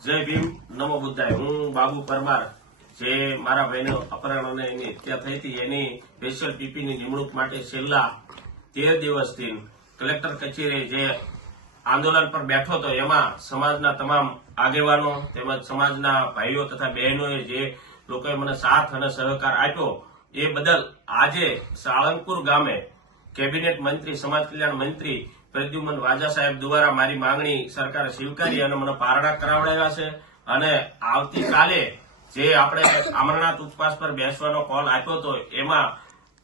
જય ભીમ, નમો બુદ્ધાય. હું બાબુ પરમાર. જે મારા ભાઈનો અપહરણ અને એની હત્યા થઈ હતી, એની સ્પેશિયલ પીપીની નિમણૂક માટે છેલ્લા તેર દિવસથી કલેક્ટર કચેરી જે આંદોલન પર બેઠો હતો, એમાં સમાજના તમામ આગેવાનો તેમજ સમાજના ભાઈઓ તથા બહેનોએ જે લોકોએ મને સાથ અને સહકાર આપ્યો, એ બદલ આજે સાળંગપુર ગામે કેબિનેટ મંત્રી, સમાજ કલ્યાણ મંત્રી પ્રદ્યુમન વાજા સાહેબ દ્વારા મારી માંગણી સરકારે સ્વીકારી અને મને પારણા કરાવડાવ્યા છે. અને આવતીકાલે જે આપણે અમરનાથ ઉપવાસ પર બેસવાનો કોલ આપ્યો હતો એમાં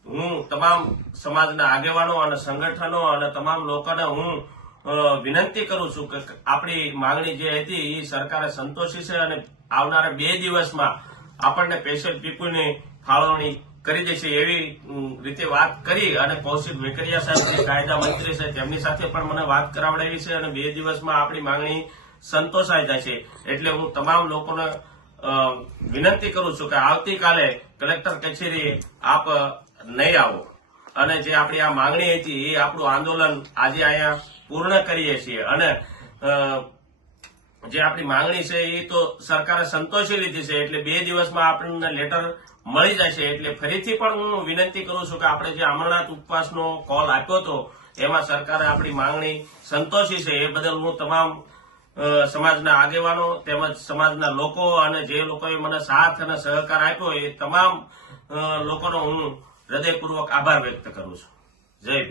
હું તમામ સમાજના આગેવાનો અને સંગઠનો અને તમામ લોકોને હું વિનંતી કરું છું કે આપણી માંગણી જે હતી એ સરકારે સંતોષી છે અને આવનારા બે દિવસમાં આપણને પેશન્ટ પીપુલની ફાળવણી કરી દેશે એવી રીતે વાત કરી અને કૌશિક વેકરિયા સાહેબ જે કાયદા મંત્રી છે, તેમની સાથે પણ મને વાત કરાવડાવી છે અને બે દિવસમાં આપણી માંગણી સંતોષાઈ જાય છે. એટલે હું તમામ લોકોને વિનંતી કરું છું કે આવતીકાલે કલેક્ટર કચેરી આપ નહીં આવો. અને જે આપણી આ માંગણી હતી એ આપણું આંદોલન આજે અહીંયા પૂર્ણ કરીએ છીએ. અને જે આપણી માંગણી છે એ તો સરકારે સંતોષી લીધી છે, એટલે બે દિવસમાં આપણને લેટર મળી જશે, એટલે ફરીથી પણ હું વિનંતી કરું છું કે આપણે જે અમરનાથ ઉપવાસનો કોલ આપ્યો હતો, એમાં સરકારે આપણી માંગણી સંતોષી છે. એ બદલ હું તમામ સમાજના આગેવાનો તેમજ સમાજના લોકો અને જે લોકોએ મને સાથ અને સહકાર આપ્યો એ તમામ લોકોનો હું હૃદયપૂર્વક આભાર વ્યક્ત કરું છું. જય ભીમ.